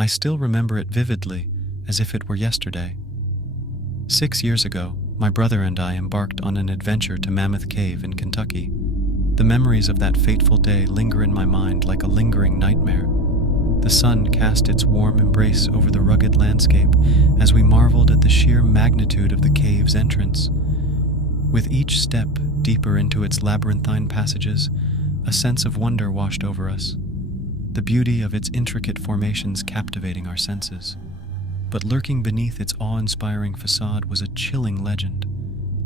I still remember it vividly, as if it were yesterday. 6 years ago, my brother and I embarked on an adventure to Mammoth Cave in Kentucky. The memories of that fateful day linger in my mind like a lingering nightmare. The sun cast its warm embrace over the rugged landscape as we marveled at the sheer magnitude of the cave's entrance. With each step deeper into its labyrinthine passages, a sense of wonder washed over us, the beauty of its intricate formations captivating our senses. But lurking beneath its awe-inspiring facade was a chilling legend,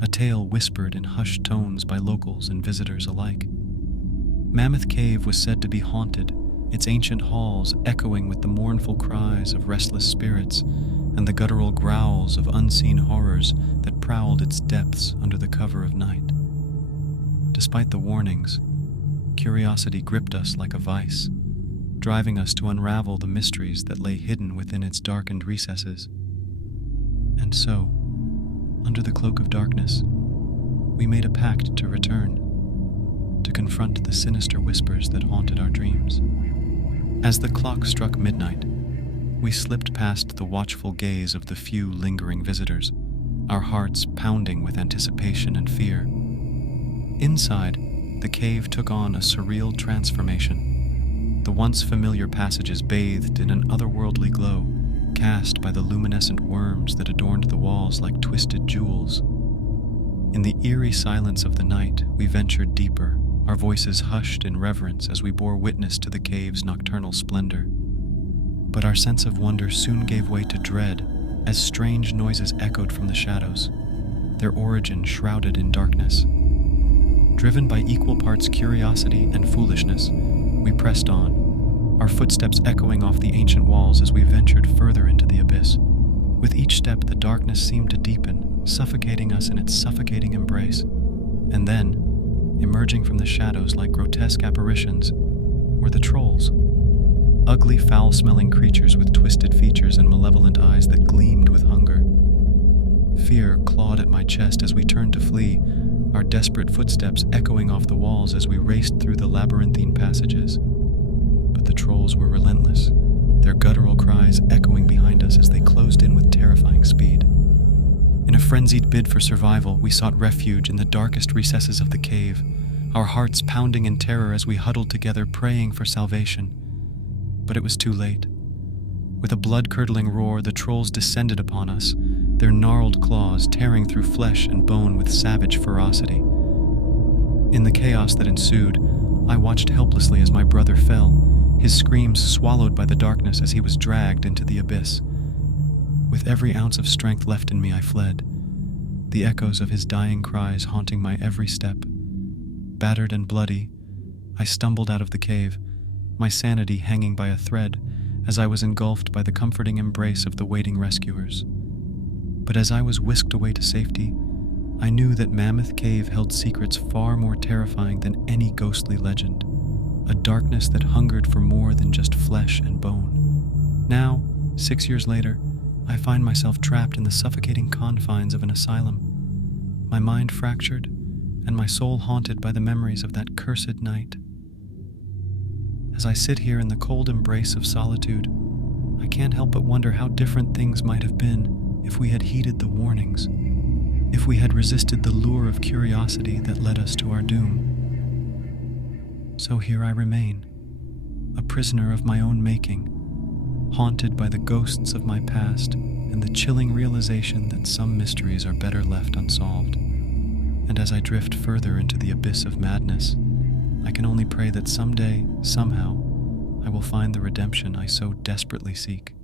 a tale whispered in hushed tones by locals and visitors alike. Mammoth Cave was said to be haunted, its ancient halls echoing with the mournful cries of restless spirits and the guttural growls of unseen horrors that prowled its depths under the cover of night. Despite the warnings, curiosity gripped us like a vice, driving us to unravel the mysteries that lay hidden within its darkened recesses. And so, under the cloak of darkness, we made a pact to return, to confront the sinister whispers that haunted our dreams. As the clock struck midnight, we slipped past the watchful gaze of the few lingering visitors, our hearts pounding with anticipation and fear. Inside, the cave took on a surreal transformation. The once familiar passages bathed in an otherworldly glow, cast by the luminescent worms that adorned the walls like twisted jewels. In the eerie silence of the night, we ventured deeper, our voices hushed in reverence as we bore witness to the cave's nocturnal splendor. But our sense of wonder soon gave way to dread as strange noises echoed from the shadows, their origin shrouded in darkness. Driven by equal parts curiosity and foolishness, we pressed on, our footsteps echoing off the ancient walls as we ventured further into the abyss. With each step, the darkness seemed to deepen, suffocating us in its suffocating embrace. And then, emerging from the shadows like grotesque apparitions, were the trolls. Ugly, foul-smelling creatures with twisted features and malevolent eyes that gleamed with hunger. Fear clawed at my chest as we turned to flee, our desperate footsteps echoing off the walls as we raced through the labyrinthine passages. But the trolls were relentless, their guttural cries echoing behind us as they closed in with terrifying speed. In a frenzied bid for survival, we sought refuge in the darkest recesses of the cave, our hearts pounding in terror as we huddled together praying for salvation. But it was too late. With a blood-curdling roar, the trolls descended upon us, their gnarled claws tearing through flesh and bone with savage ferocity. In the chaos that ensued, I watched helplessly as my brother fell, his screams swallowed by the darkness as he was dragged into the abyss. With every ounce of strength left in me, I fled, the echoes of his dying cries haunting my every step. Battered and bloody, I stumbled out of the cave, my sanity hanging by a thread as I was engulfed by the comforting embrace of the waiting rescuers. But as I was whisked away to safety, I knew that Mammoth Cave held secrets far more terrifying than any ghostly legend, a darkness that hungered for more than just flesh and bone. Now, 6 years later, I find myself trapped in the suffocating confines of an asylum, my mind fractured and my soul haunted by the memories of that cursed night. As I sit here in the cold embrace of solitude, I can't help but wonder how different things might have been if we had heeded the warnings, if we had resisted the lure of curiosity that led us to our doom. So here I remain, a prisoner of my own making, haunted by the ghosts of my past and the chilling realization that some mysteries are better left unsolved. And as I drift further into the abyss of madness, I can only pray that someday, somehow, I will find the redemption I so desperately seek.